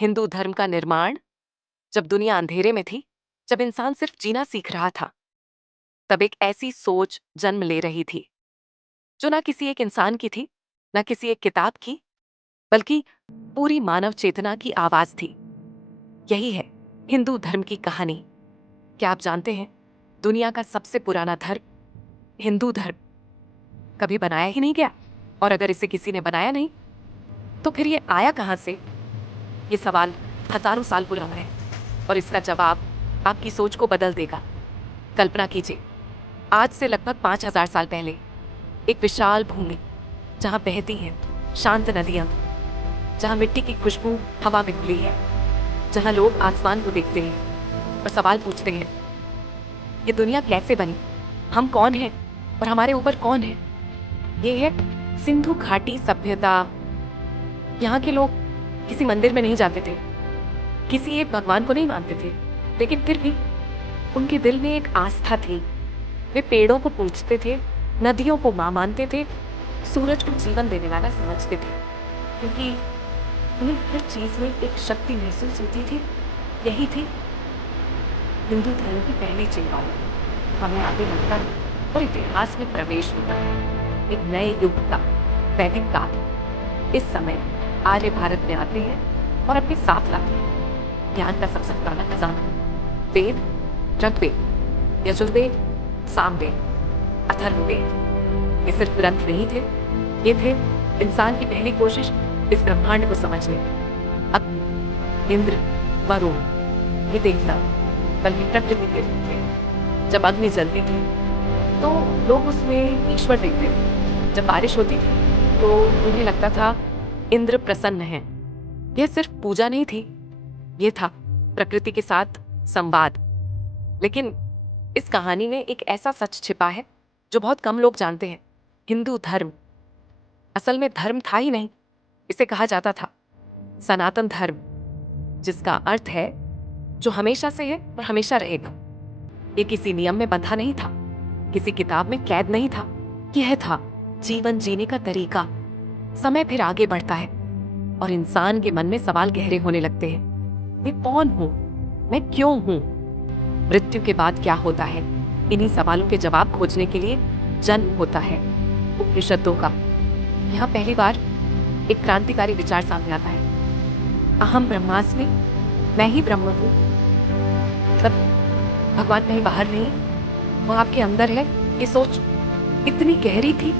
हिंदू धर्म का निर्माण जब दुनिया अंधेरे में थी, जब इंसान सिर्फ जीना सीख रहा था, तब एक ऐसी सोच जन्म ले रही थी जो ना किसी एक इंसान की थी, ना किसी एक किताब की, बल्कि पूरी मानव चेतना की आवाज थी। यही है हिंदू धर्म की कहानी। क्या आप जानते हैं, दुनिया का सबसे पुराना धर्म हिंदू धर्म कभी बनाया ही नहीं गया। और अगर इसे किसी ने बनाया नहीं, तो फिर ये आया कहां से? ये सवाल हजारों साल पुराना है और इसका जवाब आपकी सोच को बदल देगा। कल्पना कीजिए, आज से लगभग 5000 साल पहले एक विशाल भूमि, जहां बहती हैं शांत नदियां, जहां मिट्टी की खुशबू हवा में घुली है, जहां लोग आसमान को देखते हैं और सवाल पूछते हैं, ये दुनिया कैसे बनी, हम कौन हैं और हमारे ऊपर कौन है? ये है सिंधु घाटी सभ्यता। यहाँ के लोग किसी मंदिर में नहीं जाते थे, किसी एक भगवान को नहीं मानते थे, लेकिन फिर भी उनके दिल में एक आस्था थी। वे पेड़ों को पूजते थे, नदियों को माँ मानते थे, सूरज को जीवन देने वाला समझते थे, क्योंकि उन्हें हर चीज में एक शक्ति महसूस होती थी। यही थी हिंदू धर्म की पहली चिंगारी। हमें आगे लगता है और इतिहास में प्रवेश होता है एक नए युग का, वैदिक काल। इस समय आर्य भारत में आते हैं और अपने साथ लाते हैं ज्ञान का सबसे पुराना खजाना, वेद, ऋग्वेद, यजुर्वेद, सामवेद, अथर्ववेद। ये सिर्फ ग्रंथ नहीं थे, ये थे इंसान की पहली कोशिश इस ब्रह्मांड को समझने। अब इंद्र, वरुण, ये देवता बल्कि प्रकृति के रूप थे। जब अग्नि जलती थी तो लोग उसमें ईश्वर देखते थे। जब बारिश होती थी तो उन्हें लगता था इंद्र प्रसन्न है। यह सिर्फ पूजा नहीं थी, यह था प्रकृति के साथ संवाद। लेकिन इस कहानी में एक ऐसा सच छिपा है जो बहुत कम लोग जानते हैं। हिंदू धर्म असल में धर्म था ही नहीं, इसे कहा जाता था सनातन धर्म, जिसका अर्थ है जो हमेशा से है और हमेशा रहेगा। ये किसी नियम में बंधा नहीं था, किसी किताब में कैद नहीं था। यह था जीवन जीने का तरीका। समय फिर आगे बढ़ता है और इंसान के मन में सवाल गहरे होने लगते हैं। मैं कौन हूं? मैं क्यों हूं? मृत्यु के बाद क्या होता है? इन्हीं सवालों के जवाब खोजने के लिए जन्म होता है उपनिषदों का। यहाँ पहली बार एक क्रांतिकारी विचार सामने आता है, अहम ब्रह्मास्मि, मैं ही ब्रह्म हूँ। तब भगवान कहीं बाहर नहीं, वो आपके अंदर है। ये सोच इतनी गहरी थी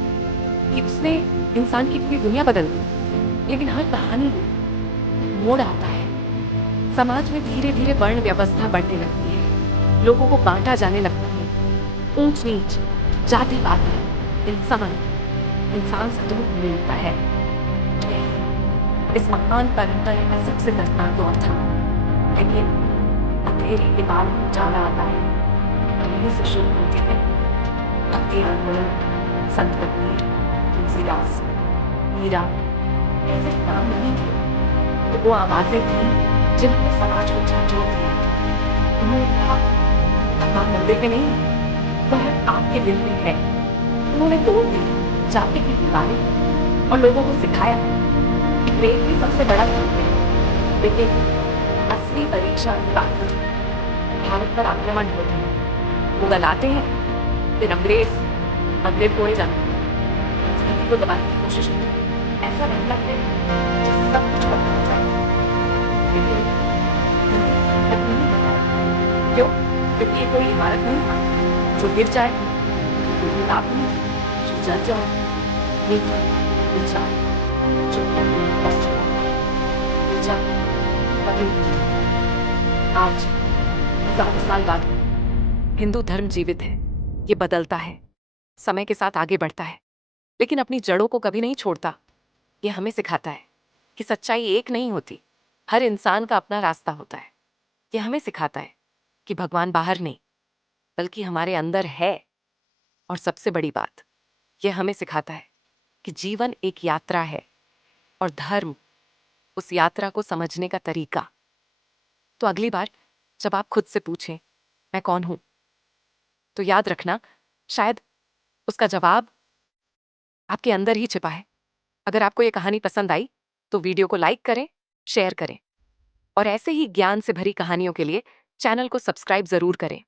कि उसने इंसान की पूरी दुनिया बदल दी। लेकिन हर कहानी में मोड़ आता है। समाज में धीरे धीरे वर्ण व्यवस्था बढ़ने लगती है, लोगों को बांटा जाने लगता है। ऊंच नीच, जाति पाति, इंसान इंसान से दूर मिलता है। इस मकान पर का सबसे दर्दनाक दौर था। लेकिन अंधेरे के बाद उजाला आता है। यहीं से शुरू होती है भक्ति आंदोलन, संत कबीर, तुलसीदास, मीरा। ऐसे नाम नहीं थे, तो वो आवाजें थी जिन्होंने समाज को झंझोड़ दिया। उन्होंने कहा, भगवान मंदिर में नहीं, वह आपके दिल में है। उन्होंने तोड़ दी जाति की दीवारें और लोगों को सिखाया कि प्रेम ही सबसे बड़ा धर्म है। लेकिन असली परीक्षा ताकत। भारत पर आक्रमण होते हैं, मुगल आते हैं, फिर अंग्रेज, बदले कोई जाते हैं, संस्कृति को दबाने की कोशिश करते हैं। ऐसा लगता है जैसे सब कुछ खत्म हो जाए। लेकिन खत्म नहीं होता। क्यों? क्योंकि ये कोई इमारत नहीं था जो गिर जाए, कोई किताब नहीं जो जल जाए। ये विचार जो बस विचार अभी आज हजारों साल बाद हिंदू धर्म जीवित है। ये बदलता है, समय के साथ आगे बढ़ता है, लेकिन अपनी जड़ों को कभी नहीं छोड़ता। ये हमें सिखाता है कि सच्चाई एक नहीं होती, हर इंसान का अपना रास्ता होता है। ये हमें सिखाता है कि भगवान बाहर नहीं, बल्कि हमारे अंदर है। और सबसे बड़ी बात, यह हमें सिखाता है कि जीवन एक यात्रा है और धर्म उस यात्रा को समझने का तरीका। तो अगली बार जब आप खुद से पूछें मैं कौन हूं, तो याद रखना, शायद उसका जवाब आपके अंदर ही छिपा है। अगर आपको ये कहानी पसंद आई तो वीडियो को लाइक करें, शेयर करें और ऐसे ही ज्ञान से भरी कहानियों के लिए चैनल को सब्सक्राइब जरूर करें।